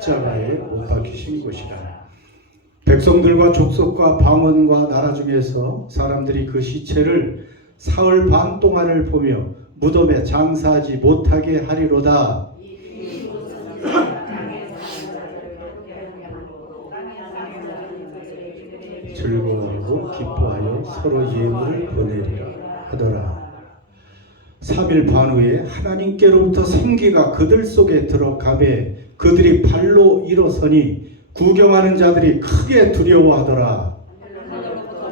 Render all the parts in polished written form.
십자가에 못 박히신 것이라. 백성들과 족속과 방언과 나라 중에서 사람들이 그 시체를 사흘 반 동안을 보며 무덤에 장사하지 못하게 하리로다. 즐거워하고 기뻐하여 서로 예물을 보내리라 하더라. 3일 반 후에 하나님께로부터 생기가 그들 속에 들어가매 그들이 발로 일어서니 구경하는 자들이 크게 두려워하더라.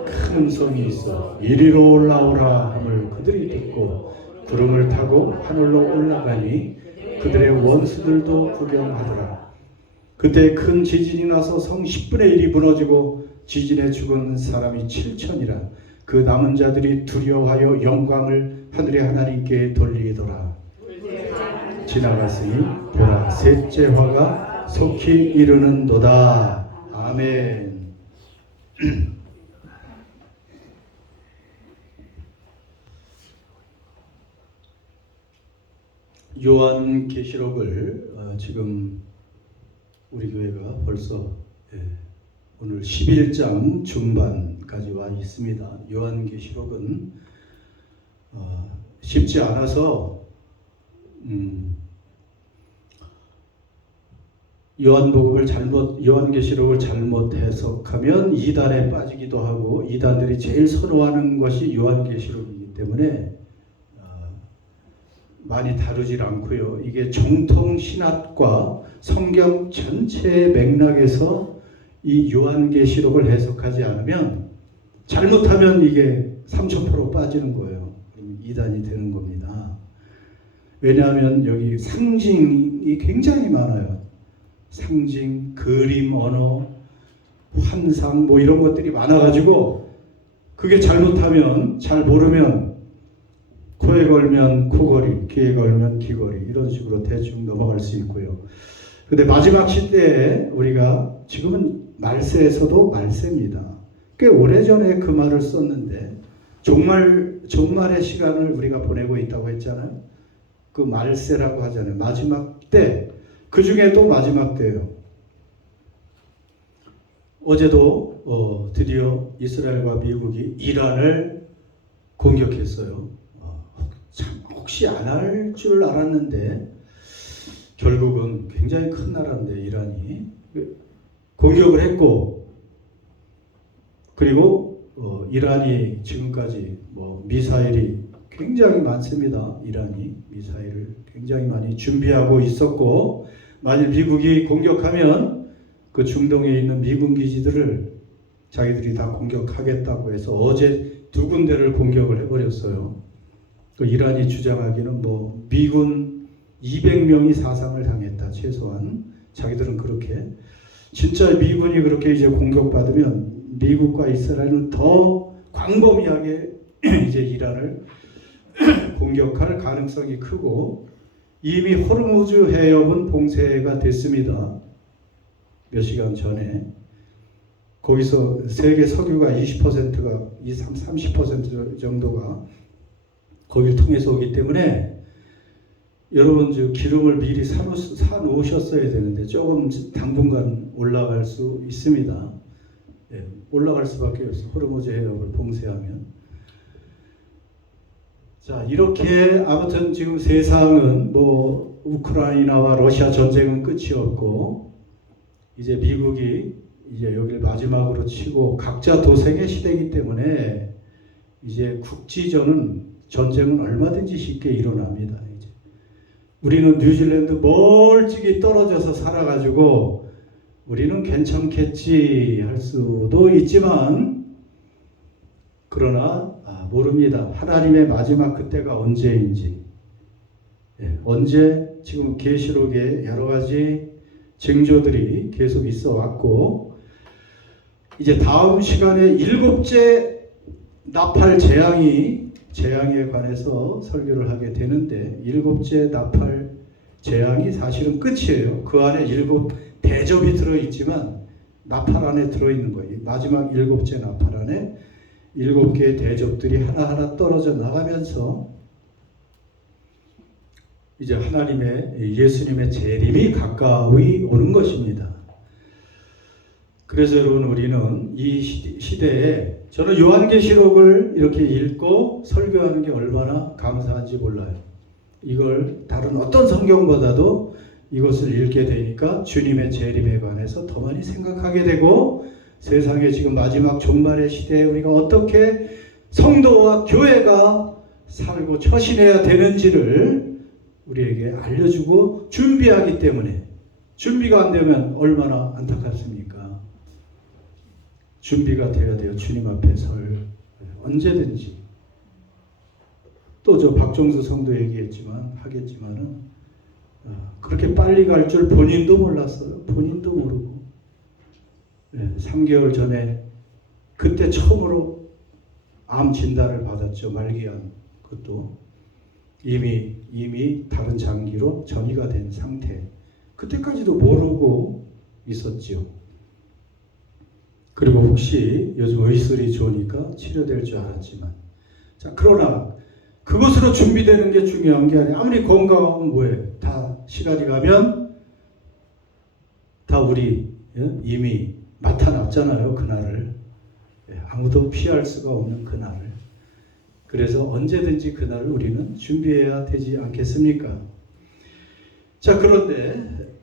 큰 음성이 있어 이리로 올라오라 함을 그들이 듣고 구름을 타고 하늘로 올라가니 그들의 원수들도 구경하더라. 그때 큰 지진이 나서 성 10분의 1이 무너지고 지진에 죽은 사람이 7천이라. 그 남은 자들이 두려워하여 영광을 하늘의 하나님께 돌리더라. 지나갔으니 보라 셋째 화가 속히 이르는도다. 아멘. 요한계시록을 지금 우리 교회가 벌써 오늘 11장 중반까지 와 있습니다. 요한계시록은 쉽지 않아서 요한계시록을 잘못 해석하면 이단에 빠지기도 하고, 이단들이 제일 선호하는 것이 요한계시록이기 때문에 많이 다루질 않고요. 이게 정통 신학과 성경 전체의 맥락에서 이 요한계시록을 해석하지 않으면, 잘못하면 이게 3000% 빠지는 거예요. 이단이 되는 겁니다. 왜냐하면 여기 상징이 굉장히 많아요. 상징, 그림, 언어, 환상 뭐 이런 것들이 많아가지고 그게 잘못하면, 잘 모르면 코에 걸면 코걸이, 귀에 걸면 귀걸이 이런 식으로 대충 넘어갈 수 있고요. 근데 마지막 시대에 우리가 지금은 말세에서도 말세입니다. 꽤 오래전에 그 말을 썼는데 종말의 시간을 우리가 보내고 있다고 했잖아요. 그 말세라고 하잖아요. 마지막 때, 그 중에도 마지막 때예요. 어제도 드디어 이스라엘과 미국이 이란을 공격했어요. 참 혹시 안 할 줄 알았는데 결국은 굉장히 큰 나라인데 이란이 공격을 했고, 그리고 이란이 지금까지 미사일이 굉장히 많습니다. 이란이 미사일을 굉장히 많이 준비하고 있었고, 만일 미국이 공격하면 그 중동에 있는 미군 기지들을 자기들이 다 공격하겠다고 해서 어제 2군데를 공격을 해버렸어요. 그 이란이 주장하기는 미군 200명이 사상을 당했다, 최소한. 자기들은 그렇게. 진짜 미군이 그렇게 이제 공격받으면 미국과 이스라엘은 더 광범위하게 이제 이란을 공격할 가능성이 크고, 이미 호르무즈 해협은 봉쇄가 됐습니다. 몇 시간 전에. 거기서 세계 석유가 20%가 30% 정도가 거기를 통해서 오기 때문에 여러분 기름을 미리 사 놓으셨어야 되는데 조금 당분간 올라갈 수 있습니다. 올라갈 수밖에 없어요. 호르무즈 해협을 봉쇄하면. 자, 이렇게 아무튼 지금 세상은 우크라이나와 러시아 전쟁은 끝이 없고, 이제 미국이 이제 여기를 마지막으로 치고 각자 도생의 시대이기 때문에 이제 전쟁은 얼마든지 쉽게 일어납니다. 이제 우리는 뉴질랜드 멀찍이 떨어져서 살아가지고 우리는 괜찮겠지 할 수도 있지만, 그러나 모릅니다. 하나님의 마지막 그때가 언제인지. 언제, 지금 계시록에 여러 가지 징조들이 계속 있어 왔고, 이제 다음 시간에 7째 나팔 재앙에 관해서 설교를 하게 되는데, 7째 나팔 재앙이 사실은 끝이에요. 그 안에 7 대접이 들어있지만 나팔 안에 들어있는 거예요. 마지막 7째 나팔 안에 7개의 대접들이 하나하나 떨어져 나가면서 이제 하나님의 예수님의 재림이 가까이 오는 것입니다. 그래서 여러분 우리는 이 시대에 저는 요한계시록을 이렇게 읽고 설교하는 게 얼마나 감사한지 몰라요. 이걸 다른 어떤 성경보다도 이것을 읽게 되니까 주님의 재림에 관해서 더 많이 생각하게 되고 세상에 지금 마지막 종말의 시대에 우리가 어떻게 성도와 교회가 살고 처신해야 되는지를 우리에게 알려주고 준비하기 때문에 준비가 안 되면 얼마나 안타깝습니까? 준비가 되어야 돼요. 주님 앞에 설 언제든지. 또 저 박종수 성도 하겠지만은 그렇게 빨리 갈 줄 본인도 몰랐어요. 본인도 모르고 3개월 전에 그때 처음으로 암 진단을 받았죠. 말기암. 그것도 이미 다른 장기로 전이가 된 상태. 그때까지도 모르고 있었지요. 그리고 혹시 요즘 의술이 좋으니까 치료될 줄 알았지만, 자, 그러나 그것으로 준비되는 게 중요한 게 아니라 아무리 건강하면 뭐해? 다 시간이 가면 다 우리 이미 나타났잖아요. 그날을. 아무도 피할 수가 없는 그날을. 그래서 언제든지 그날을 우리는 준비해야 되지 않겠습니까? 자, 그런데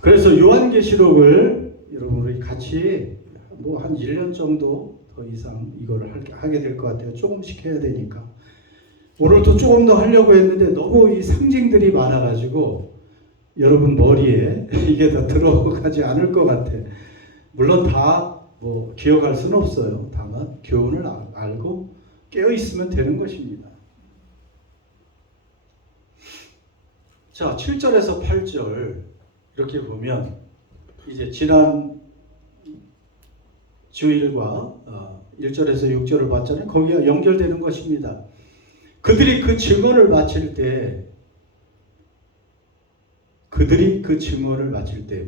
그래서 요한계시록을 여러분 우리 같이 뭐 한 1년 정도 더 이상 이거를 하게 될 것 같아요. 조금씩 해야 되니까. 오늘도 조금 더 하려고 했는데 너무 이 상징들이 많아가지고 여러분 머리에 이게 다 들어가지 않을 것 같아. 물론 다 뭐 기억할 수는 없어요. 다만 교훈을 알고 깨어 있으면 되는 것입니다. 자, 7절에서 8절 이렇게 보면 이제 지난 주일과 1절에서 6절을 봤잖아요. 거기가 연결되는 것입니다. 그들이 그 증언을 마칠 때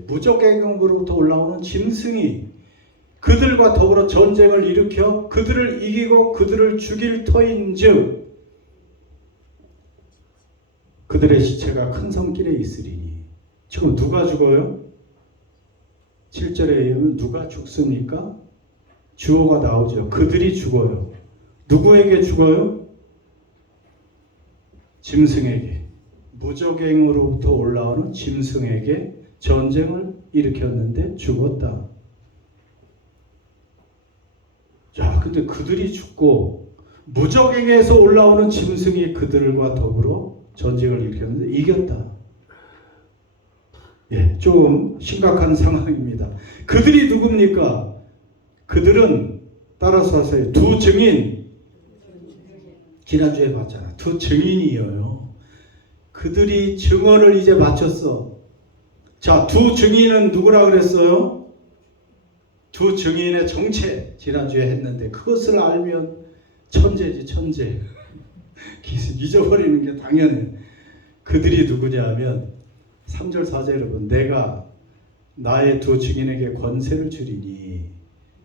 무적행으로부터 올라오는 짐승이 그들과 더불어 전쟁을 일으켜 그들을 이기고 그들을 죽일 터인즉 그들의 시체가 큰 성길에 있으리니. 지금 누가 죽어요? 7절에 의하면 누가 죽습니까? 주어가 나오죠. 그들이 죽어요. 누구에게 죽어요? 짐승에게. 무적행으로부터 올라오는 짐승에게 전쟁을 일으켰는데 죽었다. 자, 근데 그들이 죽고 무적행에서 올라오는 짐승이 그들과 더불어 전쟁을 일으켰는데 이겼다. 조금 심각한 상황입니다. 그들이 누굽니까? 그들은 따라서 하세요. 두 증인. 지난주에 봤잖아. 두 증인이에요. 그들이 증언을 이제 마쳤어. 자, 두 증인은 누구라 그랬어요? 두 증인의 정체 지난주에 했는데 그것을 알면 천재지 천재. 잊어버리는 게 당연해. 그들이 누구냐 하면 3절 4절 여러분, 내가 나의 두 증인에게 권세를 주리니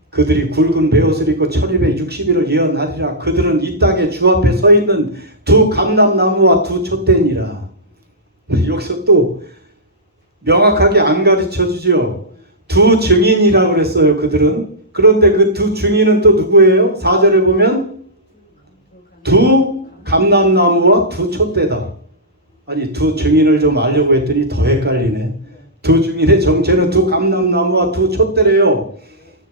그들이 굵은 베옷을 입고 1260일을 예언하리라. 그들은 이 땅에 주 앞에 서 있는 두 감람나무와 두 촛대니라. 여기서 또 명확하게 안 가르쳐 주죠. 두 증인이라고 그랬어요. 그들은. 그런데 그 두 증인은 또 누구예요? 4절에 보면 두 감람나무와 두 촛대다. 아니, 두 증인을 좀 알려고 했더니 더 헷갈리네. 두 증인의 정체는 두 감람나무와 두 촛대래요.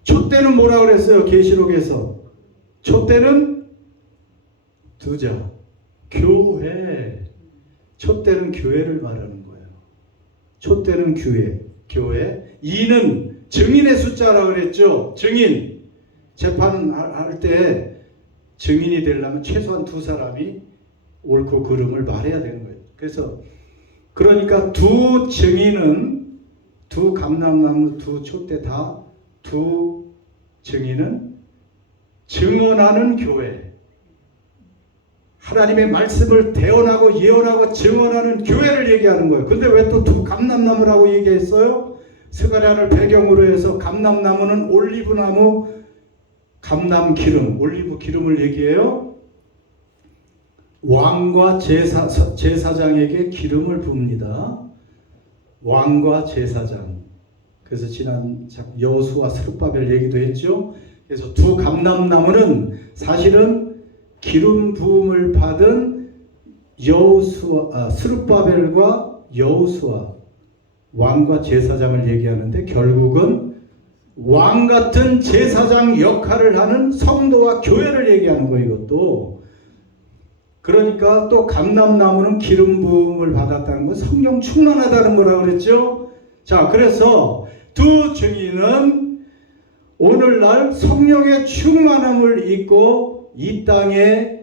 촛대는 뭐라 그랬어요? 계시록에서. 촛대는 두자. 교회. 촛대는 교회를 말하는 거예요. 촛대는 교회. 이는 증인의 숫자라 그랬죠. 증인. 재판할 때 증인이 되려면 최소한 두 사람이 옳고 그름을 말해야 되는 거예요. 그래서 그러니까 두 증인은 두 감람나무 두 촛대 다 두 증인은 증언하는 교회. 하나님의 말씀을 대언하고 예언하고 증언하는 교회를 얘기하는 거예요. 근데 왜 또 두 감람나무라고 얘기했어요? 스가랴를 배경으로 해서 감람나무는 올리브나무, 감람기름, 올리브 기름을 얘기해요. 왕과 제사장에게 기름을 붓니다. 왕과 제사장. 그래서 지난 여호수아 스룹바벨 얘기도 했죠. 그래서 두 감람나무는 사실은 기름 부음을 받은 스룹바벨과 여호수아 왕과 제사장을 얘기하는데, 결국은 왕 같은 제사장 역할을 하는 성도와 교회를 얘기하는 거예요. 이것도. 그러니까 또 감람나무는 기름 부음을 받았다는 건 성령 충만하다는 거라고 그랬죠. 자, 그래서 두 증인은 오늘날 성령의 충만함을 입고 이 땅에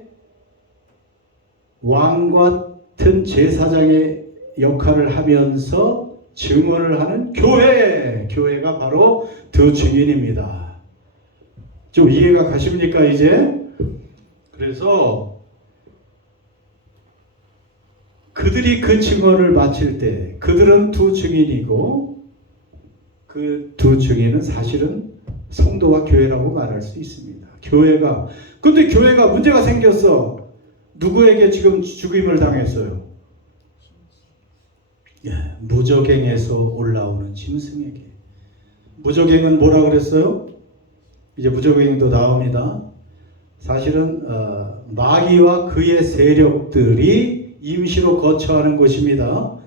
왕 같은 제사장의 역할을 하면서 증언을 하는 교회가 바로 두 증인입니다. 좀 이해가 가십니까 이제? 그래서 그들이 그 증언을 마칠 때 그들은 두 증인이고, 그 두 증인은 사실은 성도와 교회라고 말할 수 있습니다. 근데 교회가 문제가 생겼어. 누구에게 지금 죽임을 당했어요? 무저갱에서 올라오는 짐승에게. 무저갱은 뭐라 그랬어요? 이제 무저갱도 나옵니다. 사실은 마귀와 그의 세력들이 임시로 거처하는 곳입니다.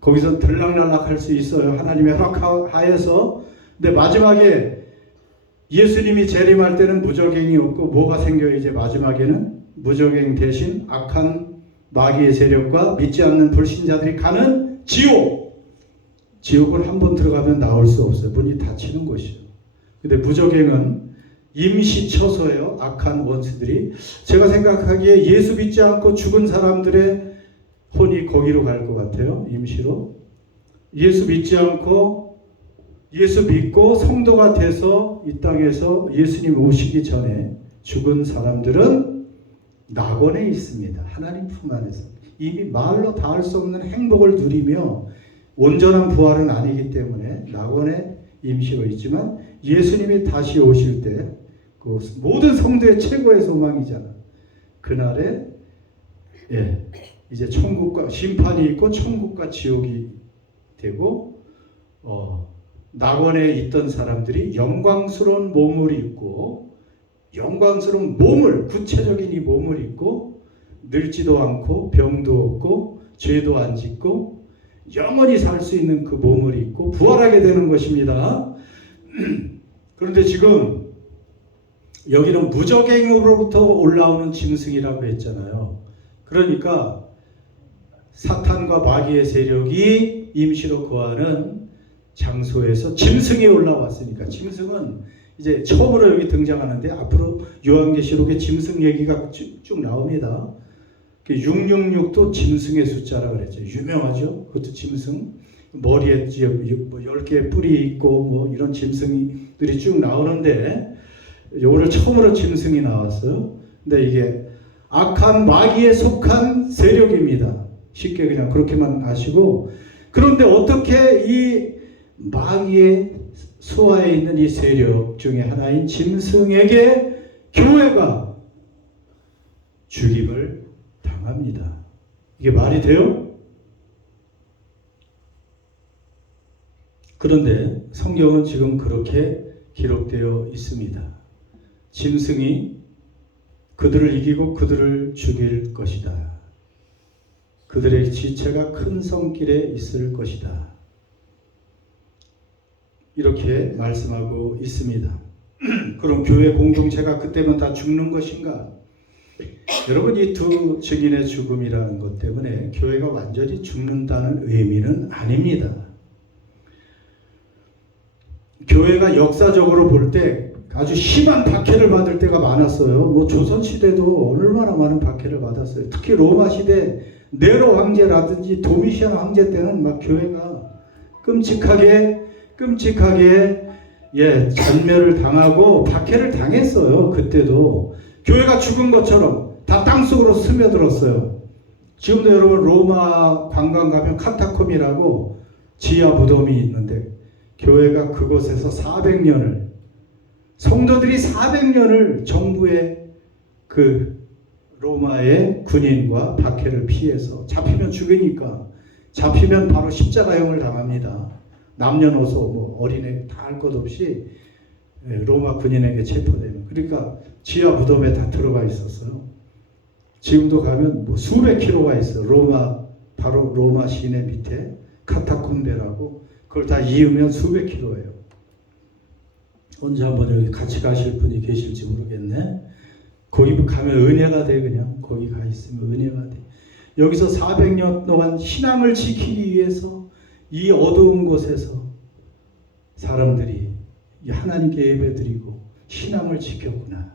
거기서 들락날락 할 수 있어요. 하나님의 허락하에서. 근데 마지막에 예수님이 재림할 때는 무저갱이 없고 뭐가 생겨요? 이제 마지막에는 무저갱 대신 악한 마귀의 세력과 믿지 않는 불신자들이 가는 지옥을 한번 들어가면 나올 수 없어요. 문이 닫히는 곳이죠. 근데 무저갱은 임시 처소예요. 악한 원수들이. 제가 생각하기에 예수 믿지 않고 죽은 사람들의 혼이 거기로 갈 것 같아요. 임시로. 예수 믿고 성도가 돼서 이 땅에서 예수님 오시기 전에 죽은 사람들은 낙원에 있습니다. 하나님 품 안에서. 이미 말로 다 할 수 없는 행복을 누리며 온전한 부활은 아니기 때문에 낙원에 임시로 있지만, 예수님이 다시 오실 때 그 모든 성도의 최고의 소망이잖아. 그날에 이제 천국과 심판이 있고 천국과 지옥이 되고, 낙원에 있던 사람들이 영광스러운 몸을 입고, 영광스러운 몸을, 구체적인 이 몸을 입고 늙지도 않고 병도 없고 죄도 안 짓고 영원히 살 수 있는 그 몸을 입고 부활하게 되는 것입니다. 그런데 지금 여기는 무저갱으로부터 올라오는 짐승이라고 했잖아요. 그러니까 사탄과 마귀의 세력이 임시로 거하는 장소에서 짐승이 올라왔으니까, 짐승은 이제 처음으로 여기 등장하는데 앞으로 요한계시록에 짐승 얘기가 쭉 나옵니다. 666도 짐승의 숫자라고 그랬죠. 유명하죠. 그것도 짐승. 머리에 10개의 뿔이 있고 뭐 이런 짐승들이 쭉 나오는데, 오늘 처음으로 짐승이 나왔어요. 근데 이게 악한 마귀에 속한 세력입니다. 쉽게 그냥 그렇게만 아시고, 그런데 어떻게 이 마귀의 수하에 있는 이 세력 중에 하나인 짐승에게 교회가 죽임을 당합니다. 이게 말이 돼요? 그런데 성경은 지금 그렇게 기록되어 있습니다. 짐승이 그들을 이기고 그들을 죽일 것이다. 그들의 지체가 큰 성길에 있을 것이다. 이렇게 말씀하고 있습니다. 그럼 교회 공동체가 그때면 다 죽는 것인가? 여러분, 이 두 증인의 죽음이라는 것 때문에 교회가 완전히 죽는다는 의미는 아닙니다. 교회가 역사적으로 볼 때 아주 심한 박해를 받을 때가 많았어요. 뭐 조선시대도 얼마나 많은 박해를 받았어요. 특히 로마 시대 네로 황제라든지 도미시안 황제 때는 막 교회가 끔찍하게 잔멸을 당하고 박해를 당했어요. 그때도 교회가 죽은 것처럼 다 땅속으로 스며들었어요. 지금도 여러분 로마 관광 가면 카타콤이라고 지하 무덤이 있는데, 교회가 그곳에서 400년을, 성도들이 400년을 정부의 그 로마의 군인과 박해를 피해서 잡히면 죽으니까 잡히면 바로 십자가형을 당합니다. 남녀노소 뭐 어린애 다 할 것 없이 로마 군인에게 체포되는. 그러니까 지하 무덤에 다 들어가 있었어요. 지금도 가면 뭐 수백 킬로가 있어요. 바로 로마 시내 밑에 카타콤베라고. 그걸 다 이으면 수백 킬로예요. 언제 한번 여기 같이 가실 분이 계실지 모르겠네. 거기 가면 은혜가 돼. 그냥 거기 가 있으면 은혜가 돼. 여기서 400년 동안 신앙을 지키기 위해서 이 어두운 곳에서 사람들이 하나님께 예배드리고 신앙을 지켰구나.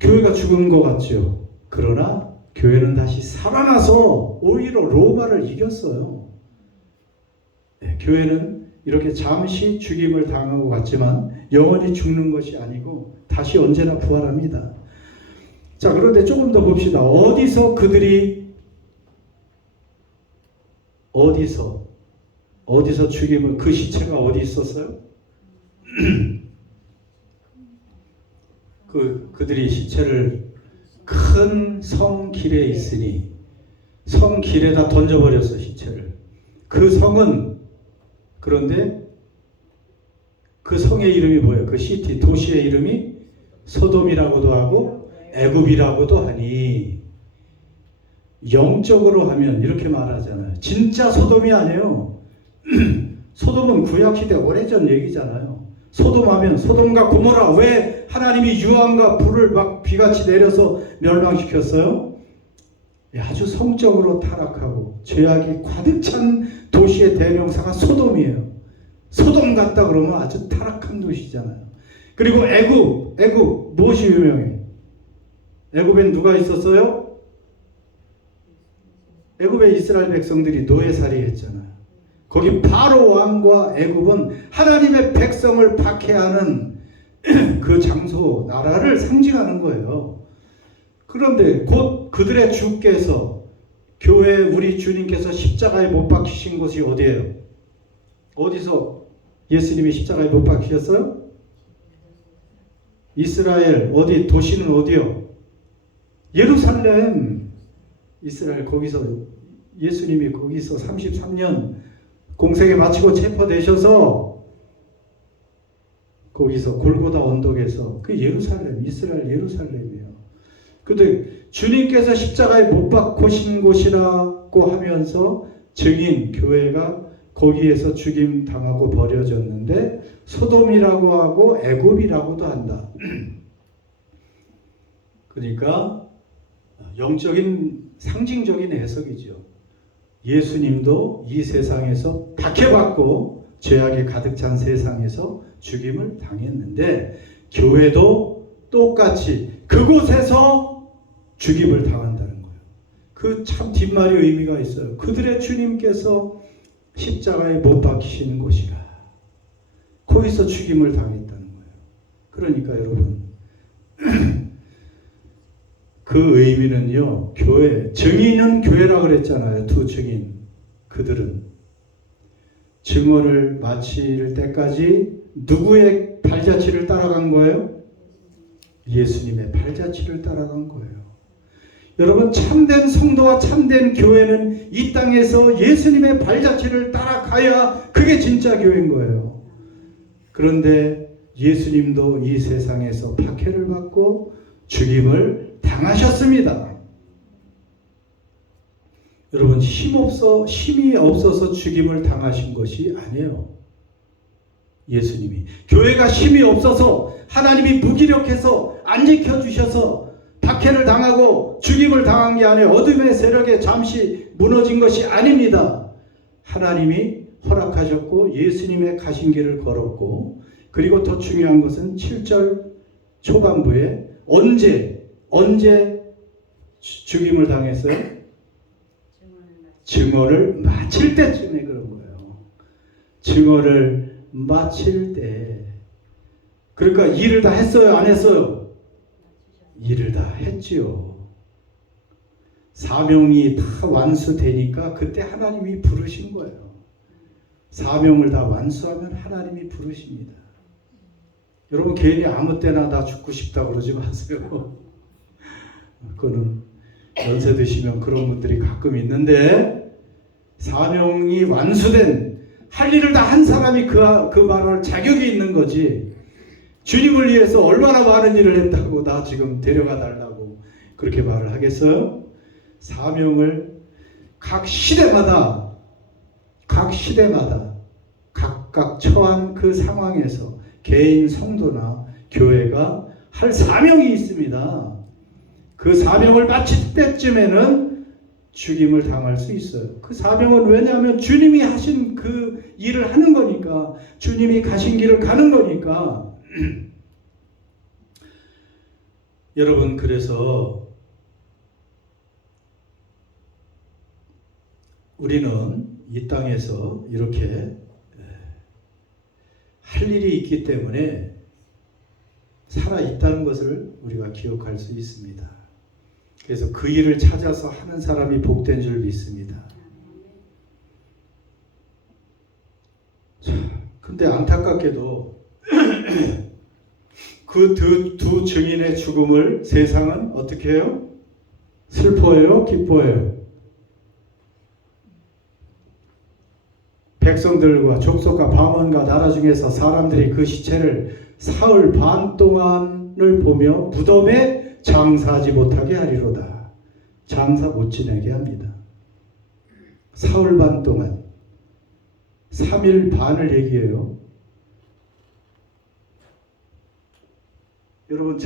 교회가 죽은 것 같죠. 그러나 교회는 다시 살아나서 오히려 로마를 이겼어요. 네, 교회는 이렇게 잠시 죽임을 당하고 갔지만 영원히 죽는 것이 아니고 다시 언제나 부활합니다. 자, 그런데 조금 더 봅시다. 어디서 죽임을, 그 시체가 어디 있었어요? 그들이 시체를 큰 성 길에 있으니 성 길에다 던져버렸어, 시체를. 그 성은, 그런데 그 성의 이름이 뭐예요? 그 시티, 도시의 이름이 소돔이라고도 하고 애굽이라고도 하니, 영적으로 하면 이렇게 말하잖아요. 진짜 소돔이 아니에요. 소돔은 구약시대 오래전 얘기잖아요. 소돔하면 소돔과 고모라, 왜 하나님이 유황과 불을 막 비같이 내려서 멸망시켰어요? 아주 성적으로 타락하고 죄악이 가득 찬 도시의 대명사가 소돔이에요. 소돔 같다 그러면 아주 타락한 도시잖아요. 그리고 애굽 무엇이 유명해? 애굽엔 누가 있었어요? 애굽의 이스라엘 백성들이 노예살이 했잖아요. 거기 바로 왕과 애굽은 하나님의 백성을 박해하는 그 장소, 나라를 상징하는 거예요. 그런데 곧 그들의 주께서, 교회 우리 주님께서 십자가에 못 박히신 곳이 어디예요? 어디서 예수님이 십자가에 못 박히셨어요? 이스라엘 어디, 도시는 어디요? 예루살렘. 이스라엘, 거기서 예수님이 거기서 33년 공생에 마치고 체포되셔서 거기서 골고다 언덕에서, 그 예루살렘, 이스라엘 예루살렘이에요. 근데 주님께서 십자가에 못 박히신 곳이라고 하면서 증인 교회가 거기에서 죽임 당하고 버려졌는데 소돔이라고 하고 애굽이라고도 한다. 그러니까 영적인 상징적인 해석이죠. 예수님도 이 세상에서 박해받고 죄악이 가득 찬 세상에서 죽임을 당했는데 교회도 똑같이 그곳에서 죽임을 당한다는 거예요. 그 참 뒷말이 의미가 있어요. 그들의 주님께서 십자가에 못 박히시는 곳이라. 거기서 죽임을 당했다는 거예요. 그러니까 여러분 그 의미는요, 교회, 증인은 교회라 그랬잖아요. 두 증인. 그들은 증언을 마칠 때까지 누구의 발자취를 따라간 거예요? 예수님의 발자취를 따라간 거예요. 여러분, 참된 성도와 참된 교회는 이 땅에서 예수님의 발자취를 따라가야 그게 진짜 교회인 거예요. 그런데 예수님도 이 세상에서 박해를 받고 죽임을 당하셨습니다. 여러분, 힘이 없어서 죽임을 당하신 것이 아니에요. 예수님이. 교회가 힘이 없어서 하나님이 무기력해서 안 지켜주셔서 박해를 당하고 죽임을 당한 게 아니에요. 어둠의 세력에 잠시 무너진 것이 아닙니다. 하나님이 허락하셨고 예수님의 가신 길을 걸었고, 그리고 더 중요한 것은 7절 초반부에 언제 죽임을 당했어요? 증언을 마칠 때쯤에 그런 거예요. 증언을 마칠 때. 그러니까 일을 다 했어요? 안 했어요? 일을 다 했지요. 사명이 다 완수되니까 그때 하나님이 부르신 거예요. 사명을 다 완수하면 하나님이 부르십니다. 여러분, 괜히 아무 때나 다 죽고 싶다 그러지 마세요. 그거는 연세 드시면 그런 분들이 가끔 있는데, 사명이 완수된, 할 일을 다 한 사람이 그 말할 자격이 있는 거지. 주님을 위해서 얼마나 많은 일을 했다고 나 지금 데려가 달라고 그렇게 말을 하겠어요? 사명을 각 시대마다 각각 처한 그 상황에서 개인 성도나 교회가 할 사명이 있습니다. 그 사명을 마칠 때쯤에는 죽임을 당할 수 있어요. 그 사명은 왜냐하면 주님이 하신 그 일을 하는 거니까, 주님이 가신 길을 가는 거니까. 여러분, 그래서 우리는 이 땅에서 이렇게 할 일이 있기 때문에 살아있다는 것을 우리가 기억할 수 있습니다. 그래서 그 일을 찾아서 하는 사람이 복된 줄 믿습니다. 자, 근데 안타깝게도 그 두 증인의 죽음을 세상은 어떻게 해요? 슬퍼해요? 기뻐해요? 백성들과 족속과 방언과 나라 중에서 사람들이 그 시체를 사흘 반 동안을 보며 무덤에 장사하지 못하게 하리로다. 장사 못 지내게 합니다. 사흘 반 동안, 3일 반을 얘기해요. 여러분,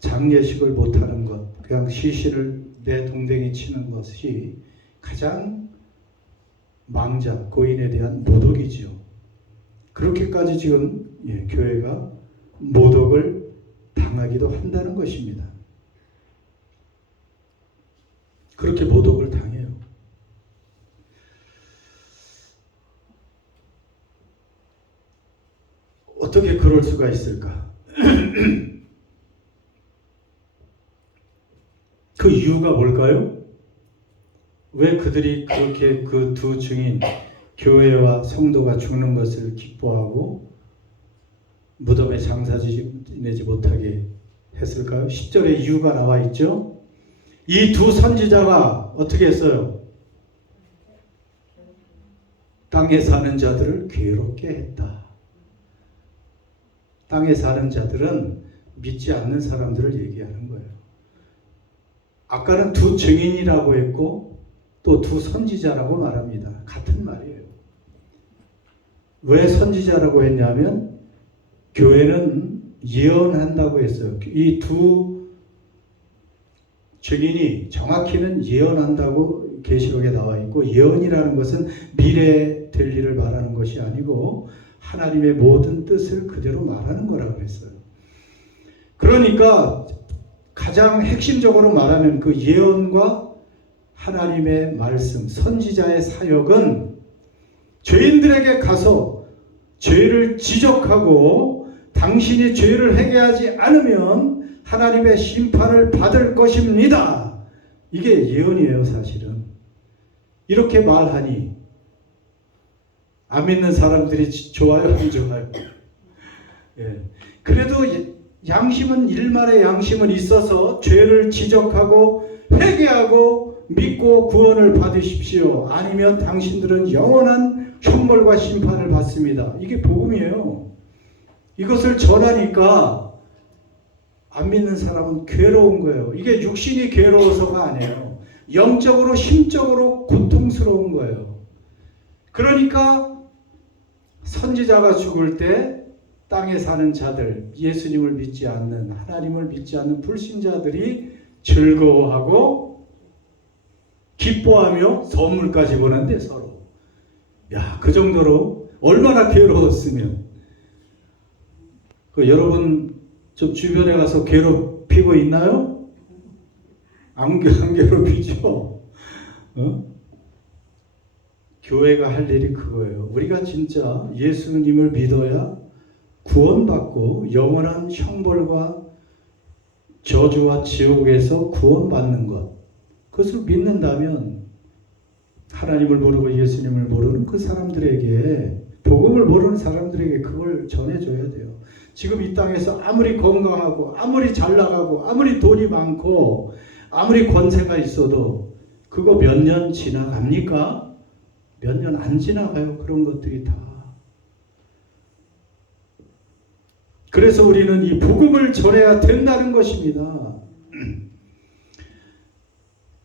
장례식을 못하는 것, 그냥 시신을 내 동댕이 치는 것이 가장 망자, 고인에 대한 모독이지요. 그렇게까지 지금 교회가 모독을 당하기도 한다는 것입니다. 그렇게 모독을 당해요. 어떻게 그럴 수가 있을까? 그 이유가 뭘까요? 왜 그들이 그렇게 그 두 증인, 교회와 성도가 죽는 것을 기뻐하고 무덤에 장사 지내지 못하게 했을까요? 10절에 이유가 나와 있죠. 이 두 선지자가 어떻게 했어요? 땅에 사는 자들을 괴롭게 했다. 땅에 사는 자들은 믿지 않는 사람들을 얘기하는 거예요. 아까는 두 증인이라고 했고 또 두 선지자라고 말합니다. 같은 말이에요. 왜 선지자라고 했냐면 교회는 예언한다고 했어요. 이 두 증인이 정확히는 예언한다고 계시록에 나와 있고, 예언이라는 것은 미래에 될 일을 말하는 것이 아니고 하나님의 모든 뜻을 그대로 말하는 거라고 했어요. 그러니까 가장 핵심적으로 말하면 그 예언과 하나님의 말씀, 선지자의 사역은 죄인들에게 가서 죄를 지적하고 당신이 죄를 회개하지 않으면 하나님의 심판을 받을 것입니다. 이게 예언이에요, 사실은. 이렇게 말하니 안 믿는 사람들이 좋아요, 안 좋아요? 예. 그래도 양심은, 일말의 양심은 있어서 죄를 지적하고 회개하고 믿고 구원을 받으십시오. 아니면 당신들은 영원한 형벌과 심판을 받습니다. 이게 복음이에요. 이것을 전하니까 안 믿는 사람은 괴로운 거예요. 이게 육신이 괴로워서가 아니에요. 영적으로, 심적으로 고통스러운 거예요. 그러니까 선지자가 죽을 때 땅에 사는 자들, 예수님을 믿지 않는, 하나님을 믿지 않는 불신자들이 즐거워하고 기뻐하며 선물까지 보낸대, 서로. 야, 그 정도로 얼마나 괴로웠으면. 여러분 좀 주변에 가서 괴롭히고 있나요? 안 괴롭히죠? 교회가 할 일이 그거예요. 우리가 진짜 예수님을 믿어야 구원받고 영원한 형벌과 저주와 지옥에서 구원받는 것, 그것을 믿는다면 하나님을 모르고 예수님을 모르는 그 사람들에게, 복음을 모르는 사람들에게 그걸 전해줘야 돼요. 지금 이 땅에서 아무리 건강하고 아무리 잘 나가고 아무리 돈이 많고 아무리 권세가 있어도 그거 몇 년 지나갑니까? 몇 년 안 지나가요. 그런 것들이 다. 그래서 우리는 이 복음을 전해야 된다는 것입니다.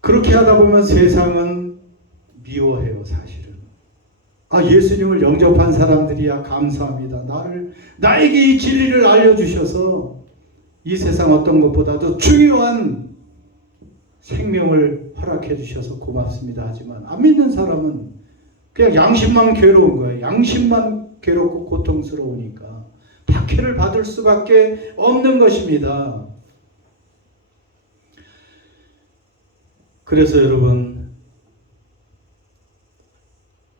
그렇게 하다 보면 세상은 미워해요, 사실은. 아, 예수님을 영접한 사람들이야 감사합니다. 나에게 이 진리를 알려주셔서 이 세상 어떤 것보다도 중요한 생명을 허락해 주셔서 고맙습니다. 하지만 안 믿는 사람은 그냥 양심만 괴로운 거예요. 양심만 괴롭고 고통스러우니까 박해를 받을 수밖에 없는 것입니다. 그래서 여러분,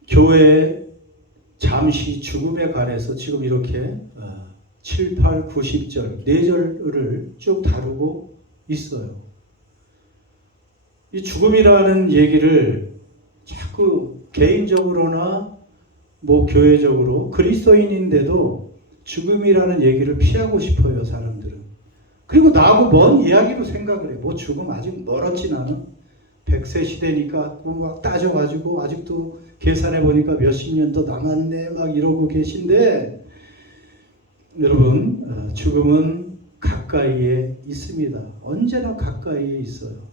교회 잠시 죽음에 관해서 지금 이렇게 7, 8, 9, 10절 4절을 쭉 다루고 있어요. 이 죽음이라는 얘기를 자꾸 개인적으로나 뭐 교회적으로 그리스도인인데도 죽음이라는 얘기를 피하고 싶어요, 사람들은. 그리고 나하고 먼 이야기로 생각을 해. 뭐 죽음 아직 멀었지 나는. 100세 시대니까 막 따져가지고 아직도 계산해 보니까 몇십 년 더 남았네 막 이러고 계신데, 여러분, 죽음은 가까이에 있습니다. 언제나 가까이에 있어요.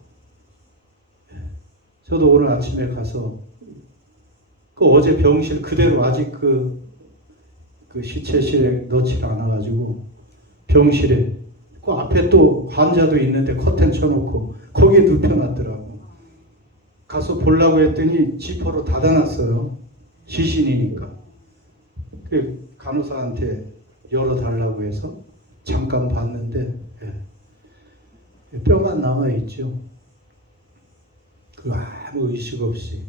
저도 오늘 아침에 가서 어제 병실 그대로 아직 그 시체실에 넣질 않아가지고 병실에 그 앞에 또 환자도 있는데 커튼 쳐놓고 거기에 눕혀놨더라고. 가서 보려고 했더니 지퍼로 닫아놨어요. 시신이니까. 그 간호사한테 열어달라고 해서 잠깐 봤는데 뼈만 남아있죠. 그 아무 의식 없이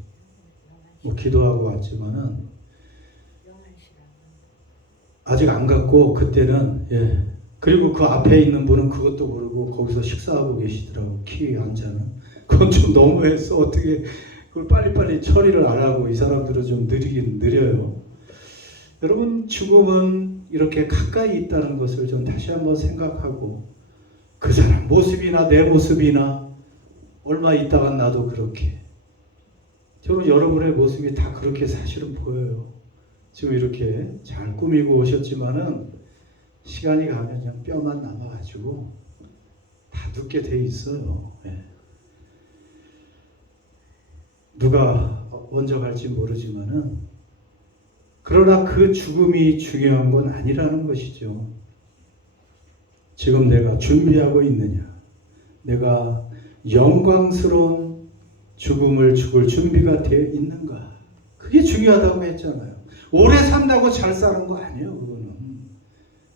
뭐 기도하고 왔지만은 아직 안 갔고 그때는 그리고 그 앞에 있는 분은 그것도 모르고 거기서 식사하고 계시더라고. 키 앉아는. 그건 좀 너무했어. 어떻게 그걸 빨리빨리 처리를 안 하고. 이 사람들은 좀 느리긴 느려요. 여러분, 죽음은 이렇게 가까이 있다는 것을 좀 다시 한번 생각하고, 그 사람 모습이나 내 모습이나 얼마 있다가 나도 그렇게, 저는 여러분의 모습이 다 그렇게 사실은 보여요. 지금 이렇게 잘 꾸미고 오셨지만은 시간이 가면 그냥 뼈만 남아가지고 다 눕게 돼 있어요. 누가 먼저 갈지 모르지만은, 그러나 그 죽음이 중요한 건 아니라는 것이죠. 지금 내가 준비하고 있느냐, 내가 영광스러운 죽음을 죽을 준비가 되어 있는가, 그게 중요하다고 했잖아요. 오래 산다고 잘 사는 거 아니에요. 그거는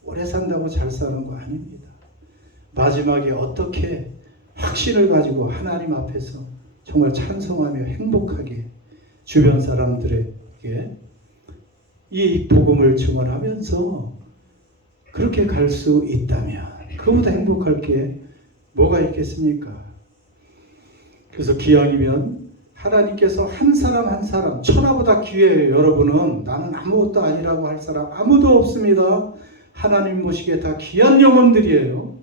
오래 산다고 잘 사는 거 아닙니다. 마지막에 어떻게 확신을 가지고 하나님 앞에서 정말 찬송하며 행복하게 주변 사람들에게 이 복음을 증언하면서 그렇게 갈 수 있다면 그보다 행복할 게 뭐가 있겠습니까? 그래서 기왕이면 하나님께서 한 사람 한 사람, 천하보다 귀해요. 여러분은 나는 아무것도 아니라고 할 사람 아무도 없습니다. 하나님 보시기에 다 귀한 영혼들이에요.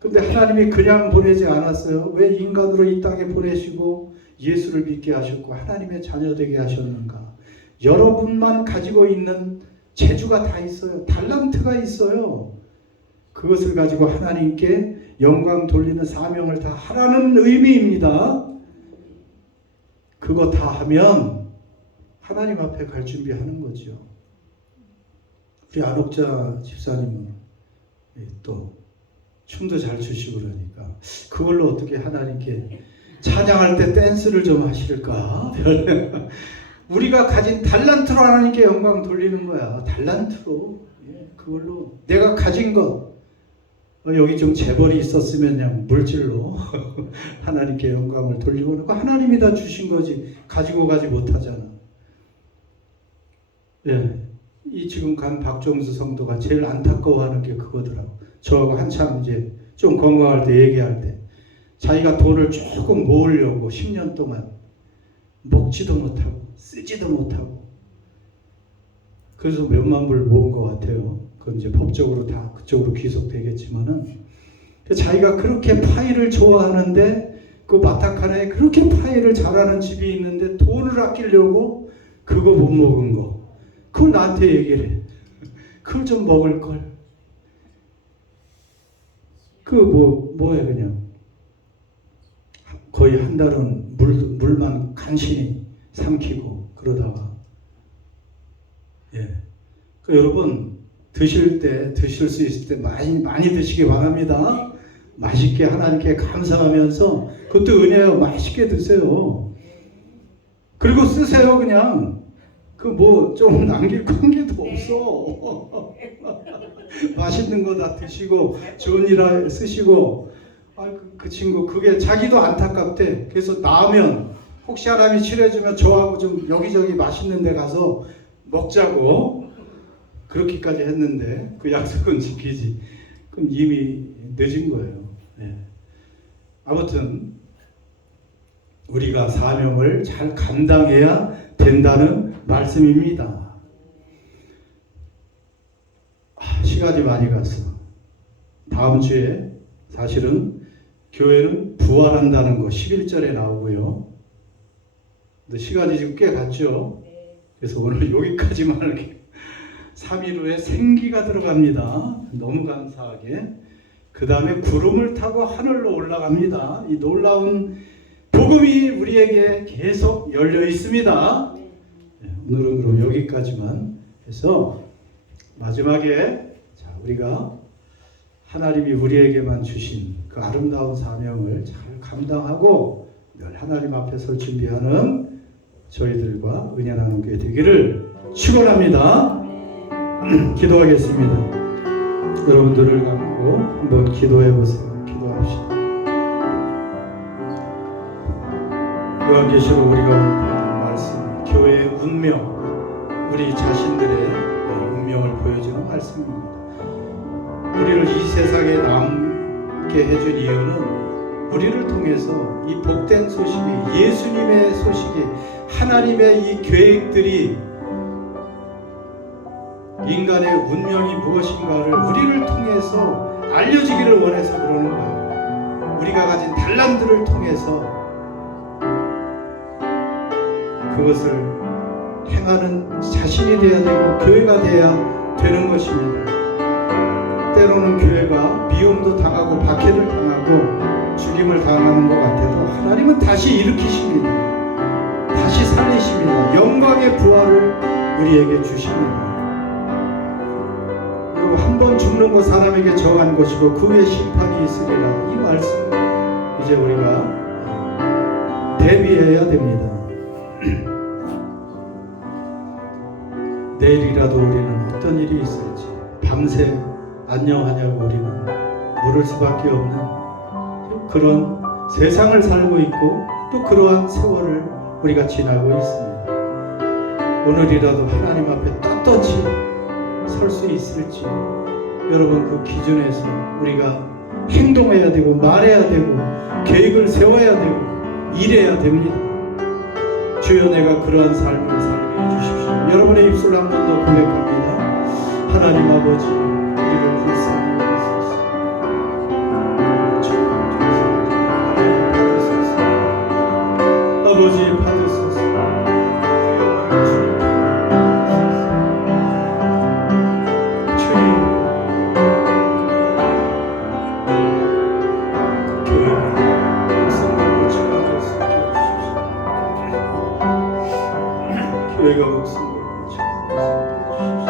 근데 하나님이 그냥 보내지 않았어요. 왜 인간으로 이 땅에 보내시고 예수를 믿게 하셨고 하나님의 자녀 되게 하셨는가? 여러분만 가지고 있는 재주가 다 있어요. 달란트가 있어요. 그것을 가지고 하나님께 영광 돌리는 사명을 다 하라는 의미입니다. 그거 다 하면 하나님 앞에 갈 준비하는 거죠. 우리 안옥자 집사님은 또 춤도 잘 추시고 그러니까 그걸로 어떻게 하나님께 찬양할 때 댄스를 좀 하실까? 우리가 가진 달란트로 하나님께 영광 돌리는 거야. 달란트로. 그걸로 내가 가진 것, 여기 좀 재벌이 있었으면 그냥 물질로 하나님께 영광을 돌리고, 그러고 하나님이 다 주신 거지 가지고 가지 못하잖아. 이 지금 간 박종수 성도가 제일 안타까워하는 게 그거더라고. 저하고 한참 이제 좀 건강할 때 얘기할 때 자기가 돈을 조금 모으려고 10년 동안 먹지도 못하고 쓰지도 못하고, 그래서 몇만 불 모은 것 같아요. 그건 이제 법적으로 다 그쪽으로 귀속되겠지만은 자기가 그렇게 파이를 좋아하는데 그 마타카나에 그렇게 파이를 잘하는 집이 있는데 돈을 아끼려고 그거 못 먹은 거 그걸 나한테 얘기를 해. 그걸 좀 먹을 걸. 그 뭐야 그냥 거의 한 달은 물만 간신히 삼키고 그러다가 여러분 드실 수 있을 때 많이 드시기 바랍니다. 맛있게 하나님께 감사하면서 그것도 은혜요. 맛있게 드세요. 그리고 쓰세요. 그냥 그 뭐 좀 남길 관계도 없어. 맛있는 거 다 드시고 좋은 일 쓰시고 그 친구 그게 자기도 안타깝대. 그래서 나오면 혹시 하나님이 칠해주면 저하고 좀 여기저기 맛있는 데 가서 먹자고 그렇게까지 했는데 그 약속은 지키지. 그럼 이미 늦은 거예요. 아무튼 우리가 사명을 잘 감당해야 된다는 말씀입니다. 시간이 많이 갔어. 다음 주에 사실은 교회는 부활한다는 거 11절에 나오고요. 근데 시간이 지금 꽤 갔죠. 그래서 오늘 여기까지만 할게요. 3일 후에 생기가 들어갑니다. 너무 감사하게. 그 다음에 구름을 타고 하늘로 올라갑니다. 이 놀라운 복음이 우리에게 계속 열려 있습니다. 오늘은 그럼 여기까지만 해서 마지막에 우리가 하나님이 우리에게만 주신 그 아름다운 사명을 잘 감당하고 늘 하나님 앞에 설 준비하는 저희들과 은혜 나누게 되기를 축원합니다. 기도하겠습니다. 여러분들을 감고 한번 기도해 보세요. 기도합시다. 요한계시록 우리가 본 말씀, 교회의 운명, 우리 자신들의 운명을 보여주는 말씀입니다. 우리를 이 세상에 남게 해준 이유는 우리를 통해서 이 복된 소식이, 예수님의 소식이, 하나님의 이 계획들이 인간의 운명이 무엇인가를 우리를 통해서 알려지기를 원해서 그러는 거예요. 우리가 가진 달란트를 통해서 그것을 행하는 자신이 되어야 되고 교회가 되어야 되는 것입니다. 때로는 교회가 미움도 당하고 박해를 당하고 죽임을 당하는 것 같아도 하나님은 다시 일으키십니다. 다시 살리십니다. 영광의 부활을 우리에게 주십니다. 그리고 한 번 죽는 것 사람에게 정한 것이고 그 후에 심판이 있으리라. 이 말씀 이제 우리가 대비해야 됩니다. 내일이라도 우리는 어떤 일이 있을지 밤새 안녕하냐고 우리는 물을 수밖에 없는 그런 세상을 살고 있고 또 그러한 세월을 우리가 지나고 있습니다. 오늘이라도 하나님 앞에 떳떳이 설 수 있을지 여러분 그 기준에서 우리가 행동해야 되고 말해야 되고 계획을 세워야 되고 일해야 됩니다. 주여 내가 그러한 삶을 살게 해주십시오. 여러분의 입술 한 번 더 고백합니다. 하나님 아버지 우리를 불쌍히 여기소서. 아버지 받으소서. 주님 교회가 목숨 걸고 주십시오.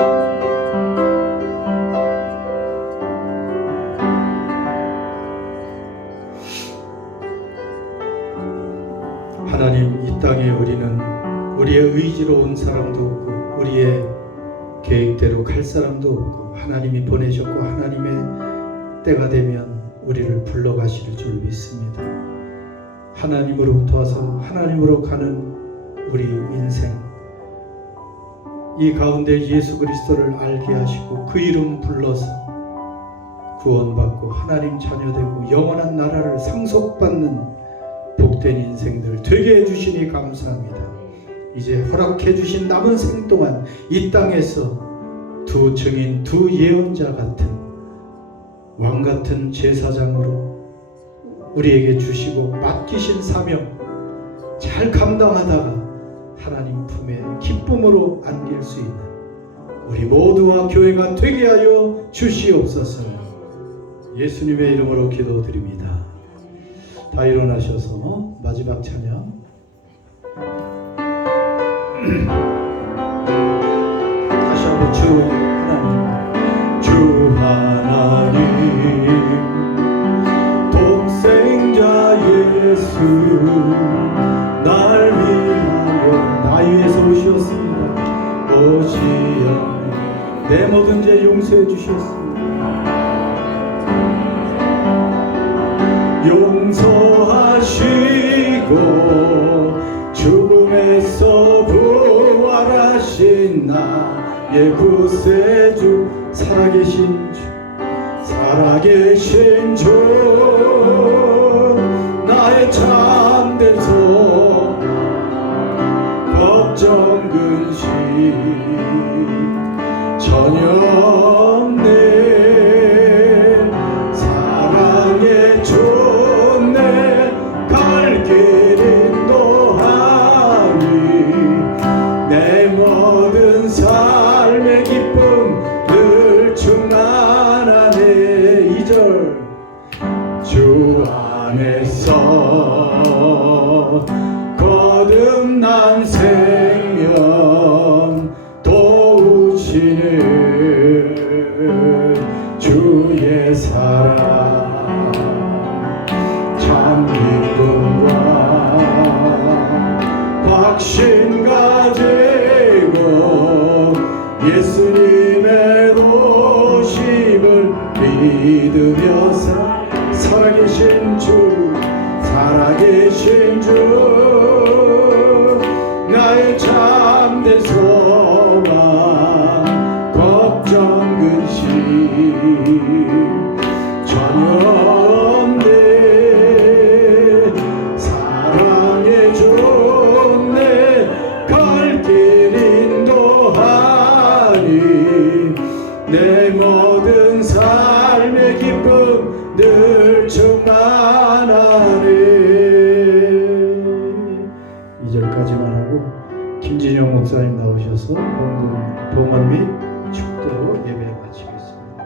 하나님 이 땅에 우리는 우리의 의지로 온 사람도 없고 우리의 계획대로 갈 사람도 없고 하나님이 보내셨고 하나님의 때가 되면 우리를 불러가실 줄 믿습니다. 하나님으로부터 와서 하나님으로 가는 우리 인생 이 가운데 예수 그리스도를 알게 하시고 그 이름 불러서 구원받고 하나님 자녀되고 영원한 나라를 상속받는 복된 인생들 되게 해주시니 감사합니다. 이제 허락해 주신 남은 생 동안 이 땅에서 두 증인, 두 예언자 같은 왕 같은 제사장으로 우리에게 주시고 맡기신 사명 잘 감당하다가 하나님 품에 기쁨으로 안길 수 있는 우리 모두와 교회가 되게 하여 주시옵소서. 예수님의 이름으로 기도드립니다. 다 일어나셔서 마지막 찬양 다시 한번 주 하나님 독생자 예수 날 위하여 나 위해서 오셨습니다. 오시어 내 모든 죄 용서해 주셨습니다. 용서하시고 죽음에서 부활하신 나의 구세주 살아계신 주 나의 참된 소망 걱정 근심 전혀 없네. 사랑의 좋네 갈 길 인도하니 내 모든 삶의 기쁨 늘 충만하네. 2절 주 안에서 거듭난 생명 도우시는 주의 사랑 참 기쁨과 확신 가지고 예수님의 오심을 믿으며 살아계신 주 나의 참된 소망 걱정 근심 전혀 없네. 사랑의 좋네 갈 길 인도하니 내 모든 삶의 기쁨 늘 충만하네. 2절까지만 하고 김진영 목사님 나오셔서 봉헌 및 축도 예배 마치겠습니다.